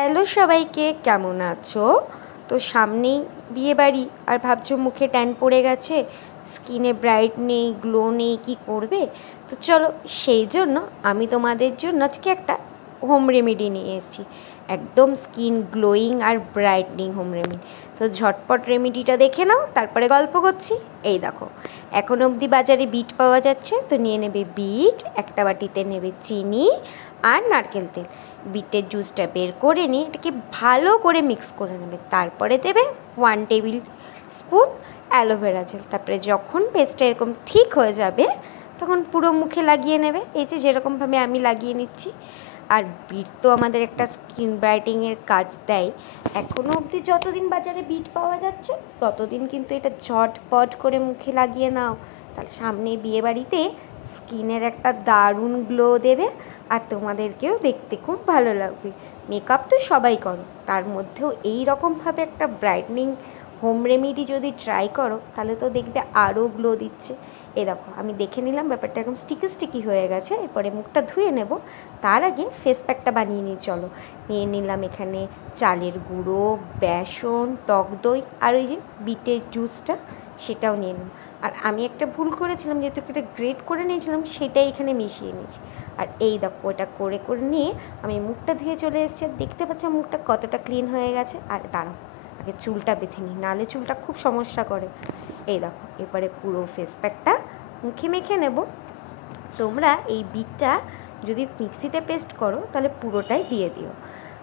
Hello সবাইকে, কেমন আছো? তো সামনেই বিয়েবাড়ি আর ভাবছো মুখে ট্যান পড়ে গেছে, স্কিনে ব্রাইট নেই, গ্লো নেই, কি করবে? তো চলো, সেই জন্য আমি তোমাদের জন্য আজকে একটা হোম রেমেডি নিয়ে এসেছি। একদম স্কিন গ্লোয়িং আর ব্রাইটনিং হোম রেমেডি। তো ঝটপট রেমেডিটা দেখে নাও, তারপরে গল্প করছি। এই দেখো, এখন অবধি বাজারে বিট পাওয়া যাচ্ছে, তো নিয়ে নেবে বিট, একটা বাটিতে নেবে চিনি আর নারকেল তেল। বিটের জুসটা বের করে নিয়ে এটাকে ভালো করে মিক্স করে নেবে, তারপরে দেবে 1 টেবিল স্পুন অ্যালোভেরা জেল। তারপরে যখন পেস্টটা এরকম ঠিক হয়ে যাবে তখন পুরো মুখে লাগিয়ে নেবে, এই যে যেরকমভাবে আমি লাগিয়ে নিচ্ছি। আর বিট তো আমাদের একটা স্কিন ব্রাইটিংয়ের কাজ দেয়। এখনও অবধি যতদিন বাজারে বিট পাওয়া যাচ্ছে ততদিন কিন্তু এটা ঝটপট করে মুখে লাগিয়ে নাও, তাহলে সামনে বিয়েবাড়িতে স্কিনের একটা দারুণ গ্লো দেবে আর তোমাদেরকেও দেখতে খুব ভালো লাগবে। মেকআপ তো সবাই করো, তার মধ্যেও এই রকমভাবে একটা ব্রাইটনিং হোম রেমেডি যদি ট্রাই করো তাহলে তো দেখবে আরও গ্লো দিচ্ছে। এ দেখো, আমি দেখে নিলাম ব্যাপারটা একদম স্টিকি স্টিকি হয়ে গেছে। এরপরে মুখটা ধুয়ে নেব, তার আগে ফেস প্যাকটা বানিয়ে নিই। চলো, নিয়ে নিলাম এখানে চালের গুঁড়ো, বেসন, টক দই আর ওই যে বিটের জুসটা, সেটাও নিয়ে নিলাম। আর আমি একটা ভুল করেছিলাম, যেহেতু এটা গ্রেট করে নিয়েছিলাম, সেটাই এখানে মিশিয়ে নিয়েছি। আর এই দেখো, ওটা করে করে নিয়ে আমি মুখটা ধুয়ে চলে এসেছি। আর দেখতে পাচ্ছি মুখটা কতটা ক্লিন হয়ে গেছে। আর দাঁড়াও, আগে চুলটা বেঁধে নিই, নাহলে চুলটা খুব সমস্যা করে। এই দেখো, এবারে পুরো ফেস প্যাকটা মুখে মেখে নেব। তোমরা এই বিটটা যদি মিক্সিতে পেস্ট করো তাহলে পুরোটাই দিয়ে দিও।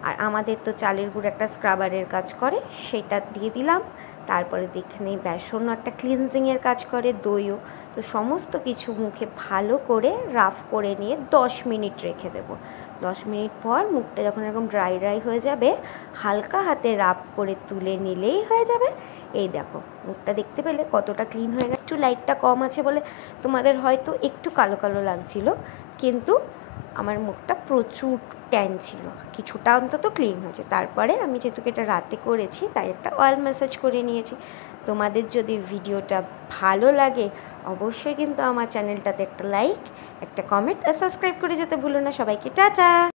আর আমাদের তো চালের গুঁড়ো একটা স্ক্রাবারের কাজ করে, সেটা দিয়ে দিলাম। তারপরে দেখে নেই বেসনও একটা ক্লিনজিংয়ের কাজ করে, দইও। তো সমস্ত কিছু মুখে ভালো করে রাফ করে নিয়ে 10 মিনিট রেখে দেবো। 10 মিনিট পর মুখটা যখন এরকম ড্রাই ড্রাই হয়ে যাবে, হালকা হাতে রাফ করে তুলে নিলেই হয়ে যাবে। এই দেখো, মুখটা দেখতে পেলে কতটা ক্লিন হয়ে গেছে। একটু লাইটটা কম আছে বলে তোমাদের হয়তো একটু কালো কালো লাগছিল, কিন্তু আমার মুখটা প্রচুর ট্যান ছিল, কিছুটা অন্তত ক্লিন হয়েছে। তারপরে আমি যেহেতু এটা রাতে করেছি তাই একটা অয়েল ম্যাসাজ করে নিয়েছি। তোমাদের যদি ভিডিওটা ভালো লাগে অবশ্যই কিন্তু আমার চ্যানেলটাতে একটা লাইক, একটা কমেন্ট আর সাবস্ক্রাইব করে যেতে ভুলো না। সবাইকে টাটা।